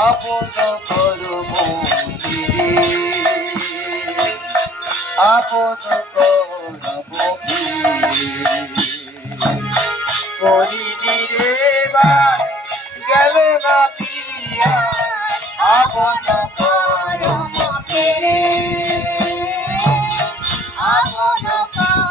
আপন করো মন্দিরে আপন করো মন্দিরে করিনি রে বা গেল না পিয়া আপন করো মন্দিরে আপন করো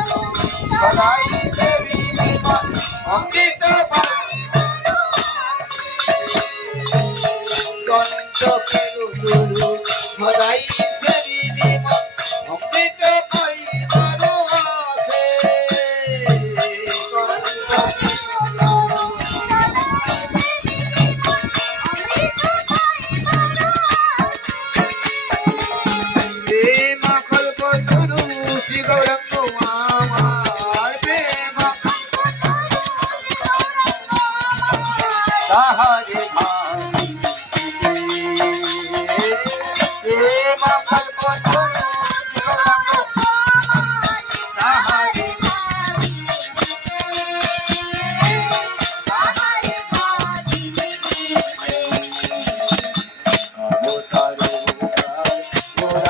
ভাই